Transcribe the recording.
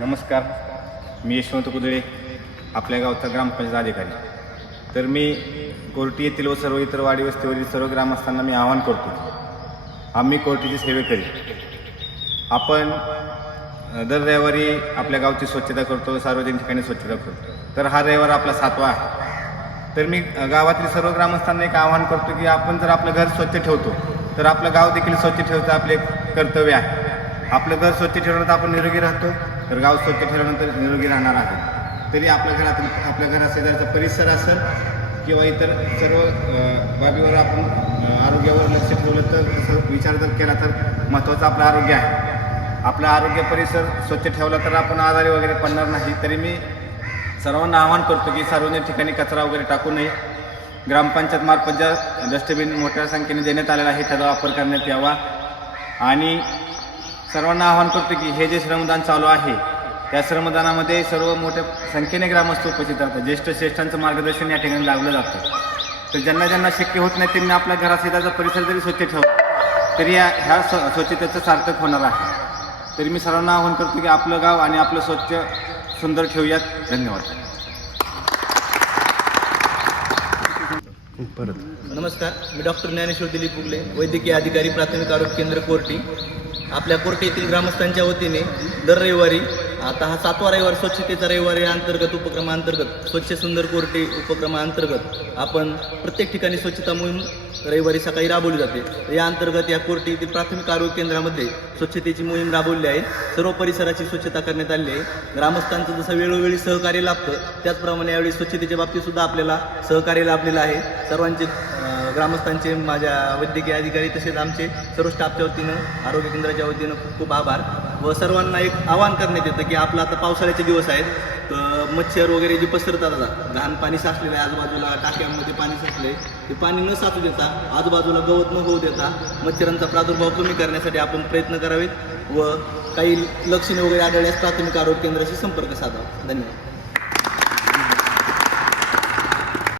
नमस्कार, मी यशवंत कुदळे, आपल्या गावचा ग्रामपंचायत अधिकारी. तर मी कोर्टी येथील व सर्व इतर वाडी वस्तीवरील सर्व ग्रामस्थांना मी आवाहन करतो, आम्ही कोर्टीची सेवेकरी. आपण दर रविवारी आपल्या गावची स्वच्छता करतो, सार्वजनिक ठिकाणी स्वच्छता करतो. तर हा रविवार आपला 7वा आहे. तर मी गावातील सर्व ग्रामस्थांना एक आवाहन करतो की आपण जर आपलं घर स्वच्छ ठेवतो तर आपलं गाव देखील स्वच्छ ठेवतं आपले कर्तव्य आहे. आपलं घर स्वच्छ ठेवल्यानंतर आपण निरोगी राहतो, तर गाव स्वच्छ ठेवल्यानंतर निरोगी राहणार आहे. तरी आपल्या घरातील आपल्या घराशेजारचा परिसर असेल किंवा इतर सर्व बाबीवर आपण आरोग्यावर लक्ष ठेवलं तर तसं विचार जर केला तर महत्त्वाचं आपलं आरोग्य आहे. आपलं आरोग्य परिसर स्वच्छ ठेवला तर आपण आजारी वगैरे पडणार नाही. तरी मी सर्वांना आवाहन करतो की सार्वजनिक ठिकाणी कचरा वगैरे टाकू नये. ग्रामपंचायतमार्फत ज्या डस्टबिन मोठ्या संख्येने देण्यात आलेला आहे त्याचा वापर करण्यात यावा. आणि सर्वांना आवाहन करतो की हे जे श्रमदान चालू आहे त्या श्रमदानामध्ये सर्व मोठ्या संख्येने ग्रामस्थ उपस्थित राहतात. ज्येष्ठांचं मार्गदर्शन या ठिकाणी लावलं जातं. तर ज्यांना ज्यांना शक्य होत नाही त्यांनी आपल्या घराशेजारचा परिसर जरी स्वच्छ ठेवला तरी ह्या स्वच्छतेचं सार्थक होणार आहे. तरी मी सर्वांना आवाहन करतो की आपलं गाव आणि आपलं स्वच्छ सुंदर ठेवूयात. धन्यवाद. नमस्कार, मी डॉक्टर ज्ञानेश्वर दिलीप उगले, वैद्यकीय अधिकारी, प्राथमिक आरोग्य केंद्र कोर्टी. आपल्या कोर्टी येथील ग्रामस्थांच्या वतीने दर रविवारी, आता हा 7वा रविवार स्वच्छतेचा रविवार या अंतर्गत उपक्रमांतर्गत स्वच्छ सुंदर कोर्टी उपक्रमांतर्गत आपण प्रत्येक ठिकाणी स्वच्छता मोहीम रविवारी सकाळी राबवली जाते. या अंतर्गत या कोर्टी येथील प्राथमिक आरोग्य केंद्रामध्ये स्वच्छतेची मोहीम राबवली आहे. सर्व परिसराची स्वच्छता करण्यात आली आहे. ग्रामस्थांचं जसं वेळोवेळी सहकार्य लाभतं त्याचप्रमाणे यावेळी स्वच्छतेच्या बाबतीत सुद्धा आपल्याला सहकार्य लाभलेलं आहे. सर्वांचे ग्रामस्थांचे, माझ्या वैद्यकीय अधिकारी तसेच आमचे सर्व स्टाफच्या वतीनं, आरोग्य केंद्राच्या वतीनं खूप खूप आभार. व सर्वांना एक आवाहन करण्यात येतं की आपला आता पावसाळ्याचे दिवस आहेत, तर मच्छर वगैरे जे पसरतात, घाण पाणी साचलेलं आहे, आजूबाजूला टाक्यांमध्ये पाणी साचले, ते पाणी न साचू देता, आजूबाजूला गवत न होऊ देता मच्छरांचा प्रादुर्भाव कमी करण्यासाठी आपण प्रयत्न करावेत व काही लक्षणे वगैरे आढळल्यास प्राथमिक आरोग्य केंद्राशी संपर्क साधावा. धन्यवाद.